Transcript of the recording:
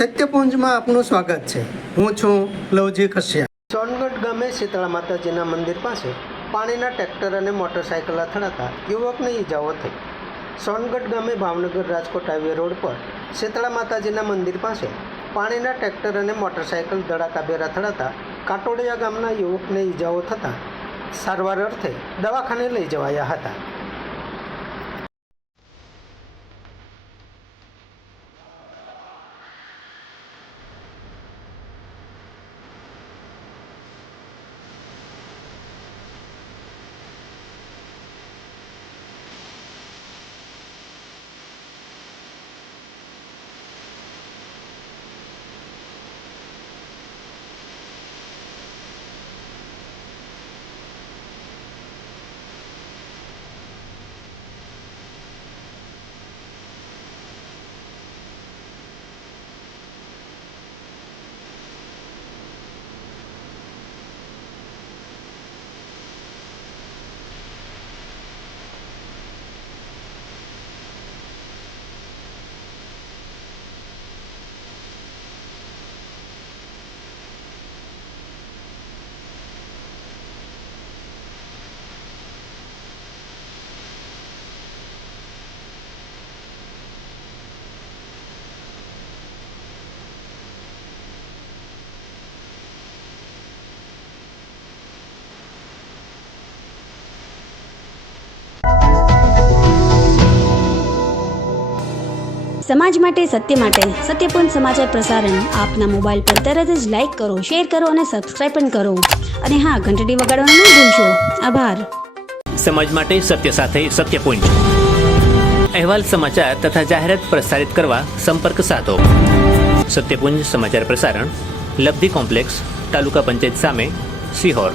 સત્યપુંજમાં આપનું સ્વાગત છે। હું છું લવજી ખસિયા। સોનગઢ ગામે શીતળા માતાજીના મંદિર પાસે પાણીના ટ્રેક્ટર અને મોટરસાયકલ અથડાતા યુવકને ઈજાઓ થઈ। સોનગઢ ગામે ભાવનગર રાજકોટ હાઈવે રોડ પર શીતળા માતાજીના મંદિર પાસે પાણીના ટ્રેક્ટર અને મોટરસાયકલ ધડાકાભેર અથડાતા કાટોડિયા ગામના યુવકને ઈજાઓ થતાં સારવાર અર્થે દવાખાને લઈ જવાયા હતા। સમાજ માટે સત્ય માટે સત્યપૂર્ણ સમાચાર પ્રસારણ આપના મોબાઈલ પર તરત જ લાઈક કરો, શેર કરો અને સબસ્ક્રાઇબ પણ કરો અને હા, ઘંટડી વગાડવાનું ન ભૂલશો। આભાર। સમાજ માટે સત્ય સાથે સત્યપુંજ અહેવાલ, સમાચાર તથા જાહેરાત પ્રસારિત કરવા સંપર્ક સાધો। સત્યપુંજ સમાચાર પ્રસારણ, લબ્ધિ કોમ્પ્લેક્સ, તાલુકા પંચાયત સામે, સિહોર।